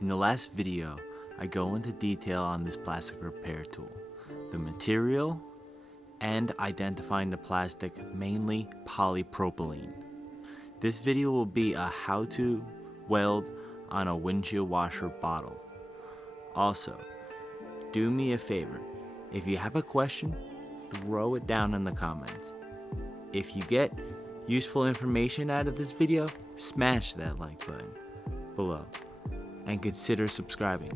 In the last video, I go into detail on this plastic repair tool, the material, and identifying the plastic, mainly polypropylene. This video will be a how to weld on a windshield washer bottle. Also, do me a favor, if you have a question, throw it down in the comments. If you get useful information out of this video, smash that like button below and consider subscribing.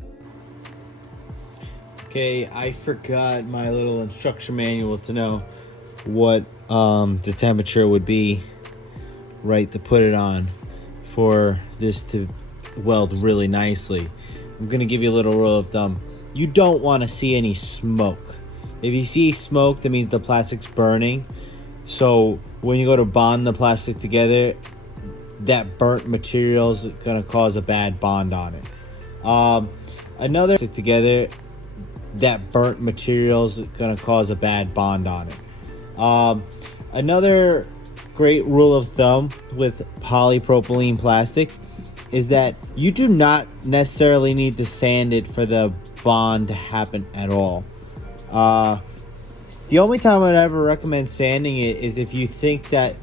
Okay, I forgot my little instruction manual to know what the temperature would be right to put it on for this to weld really nicely. I'm gonna give you a little rule of thumb. You don't want to see any smoke. If you see smoke, that means the plastic's burning. So when you go to bond the plastic together, that burnt material is gonna cause a bad bond on it. Another great rule of thumb with polypropylene plastic is that you do not necessarily need to sand it for the bond to happen at all. The only time I'd ever recommend sanding it is if you think that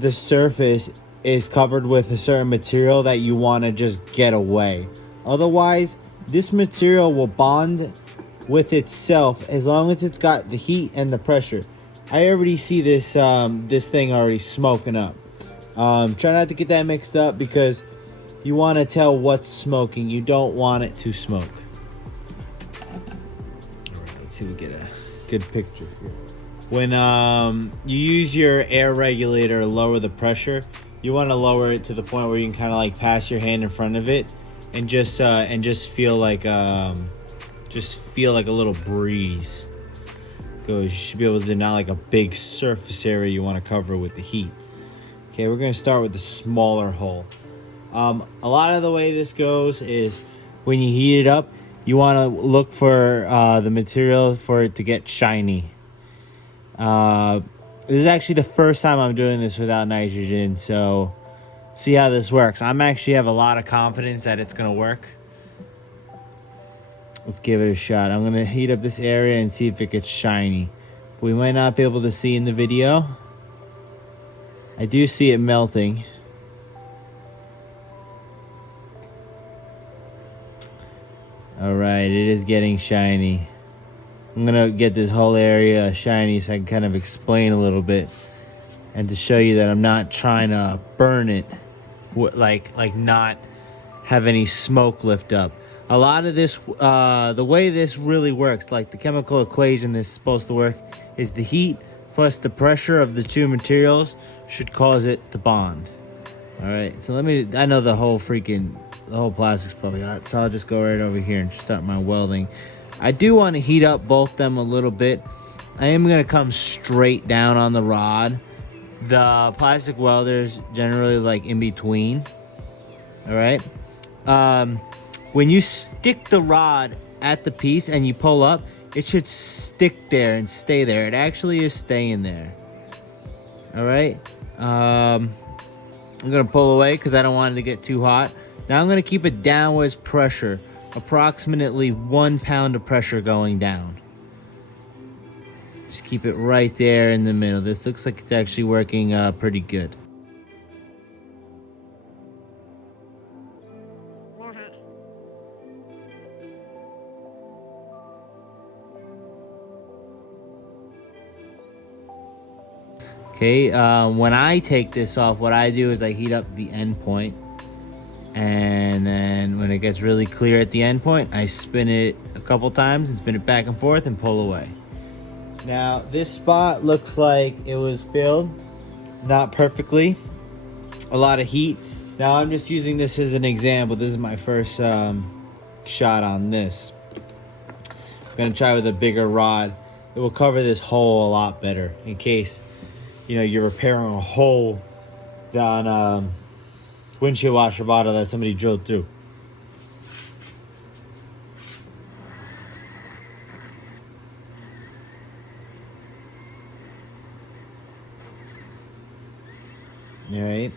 the surface is covered with a certain material that you want to just get away. Otherwise, this material will bond with itself as long as it's got the heat and the pressure. I already see this this thing already smoking up. Try not to get that mixed up because you want to tell what's smoking. You don't want it to smoke. All right, let's see if we get a good picture here. When you use your air regulator to lower the pressure, you want to lower it to the point where you can kind of like pass your hand in front of it and just feel like a little breeze goes. You should be able to not like a big surface area you want to cover with the heat. Okay, we're gonna start with the smaller hole. A lot of the way this goes is when you heat it up, you want to look for the material for it to get shiny. This is actually the first time I'm doing this without nitrogen, so see how this works. I'm actually have a lot of confidence that it's gonna work. Let's give it a shot. I'm gonna heat up this area and see if it gets shiny. We might not be able to see in the video. I do see it melting. All right, it is getting shiny. I'm gonna get this whole area shiny so I can kind of explain a little bit and to show you that I'm not trying to burn it, like not have any smoke lift up. A lot of this, the way this really works, like the chemical equation this is supposed to work, is the heat plus the pressure of the two materials should cause it to bond. All right, so I know the whole plastic's probably hot, so I'll just go right over here and start my welding. I do want to heat up both them a little bit. I am going to come straight down on the rod. The plastic welders generally like in between. All right. When you stick the rod at the piece and you pull up, it should stick there and stay there. It actually is staying there. All right. I'm going to pull away because I don't want it to get too hot. Now I'm going to keep it downwards pressure. Approximately 1 pound of pressure going down. Just keep it right there in the middle. This looks like it's actually working pretty good. Okay, when I take this off, what I do is I heat up the end point. And then when it gets really clear at the end point, I spin it a couple times and spin it back and forth and pull away. Now, this spot looks like it was filled, not perfectly. A lot of heat. Now, I'm just using this as an example. This is my first shot on this. I'm gonna try with a bigger rod. It will cover this hole a lot better in case, you know, you're repairing a hole on windshield washer bottle that somebody drilled through. All right.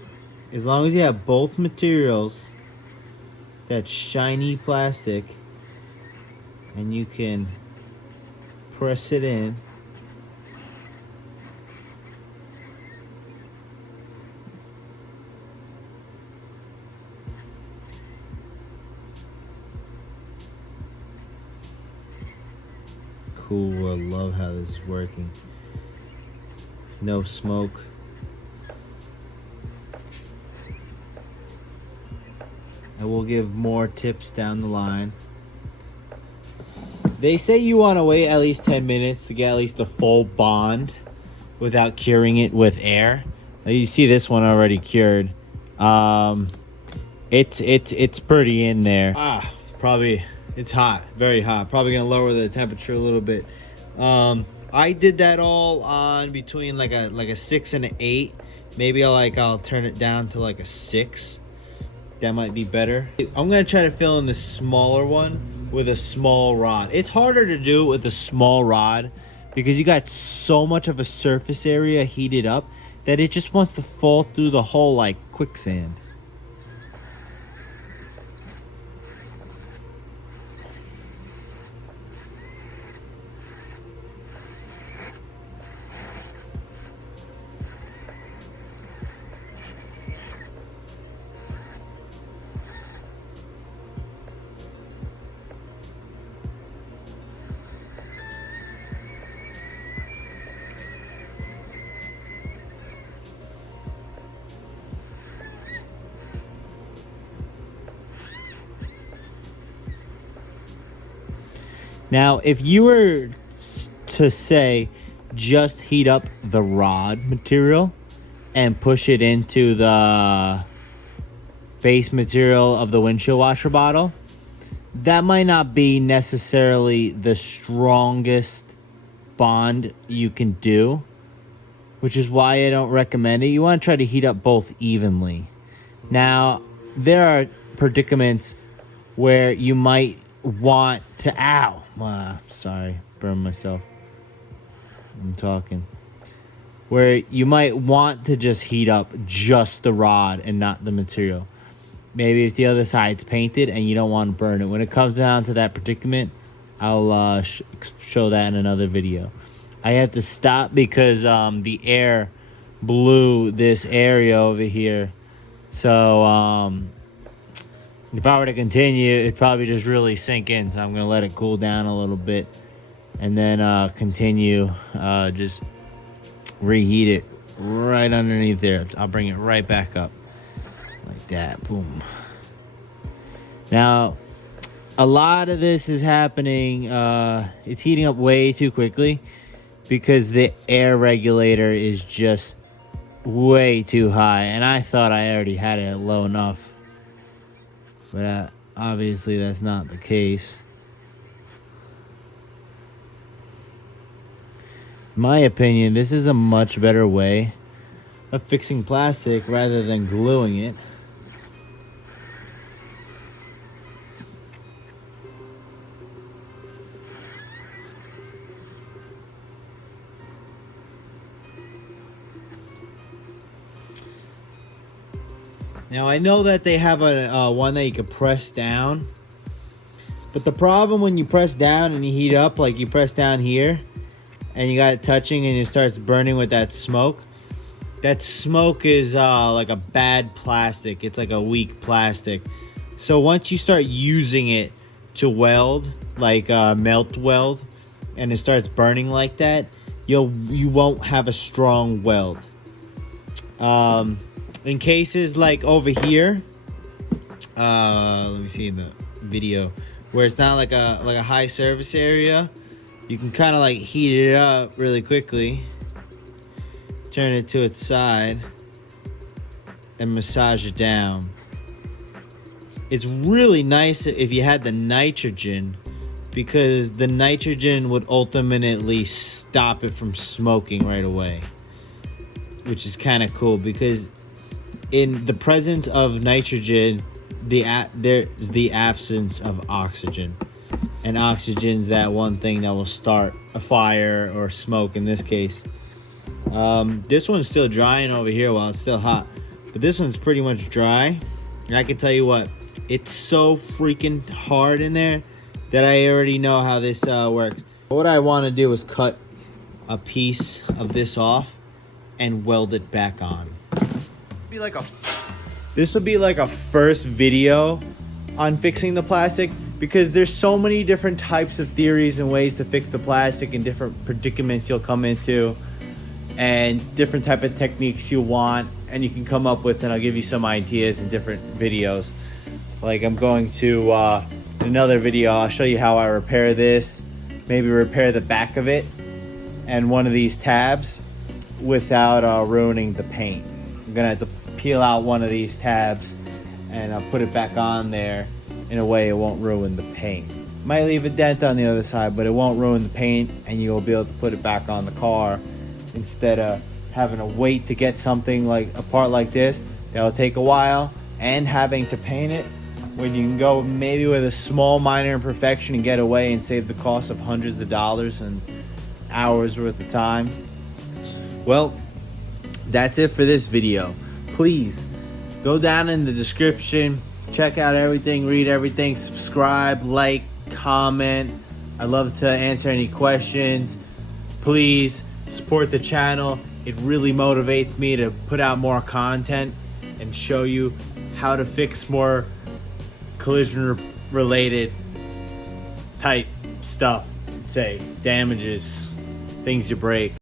As long as you have both materials that shiny plastic and you can press it in. Cool, I love how this is working. No smoke. I will give more tips down the line. They say you want to wait at least 10 minutes to get at least a full bond without curing it with air. Now you see this one already cured. It's pretty in there. Probably it's hot, very hot. Probably gonna lower the temperature a little bit. I did that all on between like a 6 and an 8. Maybe I'll turn it down to like a 6. That might be better. I'm gonna try to fill in the smaller one with a small rod. It's harder to do with a small rod because you got so much of a surface area heated up that it just wants to fall through the hole like quicksand. Now, if you were to say just heat up the rod material and push it into the base material of the windshield washer bottle, that might not be necessarily the strongest bond you can do, which is why I don't recommend it. You want to try to heat up both evenly. Now, there are predicaments where you might want to sorry, burn myself. I'm talking. Where you might want to just heat up just the rod and not the material. Maybe if the other side's painted and you don't want to burn it. When it comes down to that predicament, I'll show that in another video. I had to stop because the air blew this area over here. So if I were to continue, it'd probably just really sink in. So I'm going to let it cool down a little bit and then continue. Just reheat it right underneath there. I'll bring it right back up like that. Boom. Now, a lot of this is happening. It's heating up way too quickly because the air regulator is just way too high. And I thought I already had it low enough. But obviously that's not the case. In my opinion, this is a much better way of fixing plastic rather than gluing it. Now, I know that they have a one that you can press down. But the problem when you press down and you heat up, like you press down here, and you got it touching and it starts burning with that smoke. That smoke is like a bad plastic. It's like a weak plastic. So once you start using it to weld, like melt weld, and it starts burning like that, you won't have a strong weld. In cases like over here, let me see in the video, where it's not like a high surface area, you can kind of like heat it up really quickly, turn it to its side, and massage it down. It's really nice if you had the nitrogen, because the nitrogen would ultimately stop it from smoking right away, which is kind of cool, because in the presence of nitrogen, there's the absence of oxygen. And oxygen's that one thing that will start a fire or smoke in this case. This one's still drying over here while it's still hot. But this one's pretty much dry. And I can tell you what, It's so freaking hard in there that I already know how this works. What I want to do is cut a piece of this off and weld it back on. This will be like a first video on fixing the plastic, because there's so many different types of theories and ways to fix the plastic and different predicaments you'll come into and different type of techniques you want and you can come up with, and I'll give you some ideas in different videos. Like I'm going to in another video, I'll show you how I repair this, maybe repair the back of it and one of these tabs without ruining the paint. I'm gonna have to peel out one of these tabs and I'll put it back on there in a way it won't ruin the paint. Might leave a dent on the other side, but it won't ruin the paint and you'll be able to put it back on the car instead of having to wait to get something like a part like this that'll take a while and having to paint it, when you can go maybe with a small minor imperfection and get away and save the cost of hundreds of dollars and hours worth of time. Well, that's it for this video. Please go down in the description, check out everything, read everything, subscribe, like, comment. I'd love to answer any questions. Please support the channel. It really motivates me to put out more content and show you how to fix more collision related type stuff, say damages, things you break.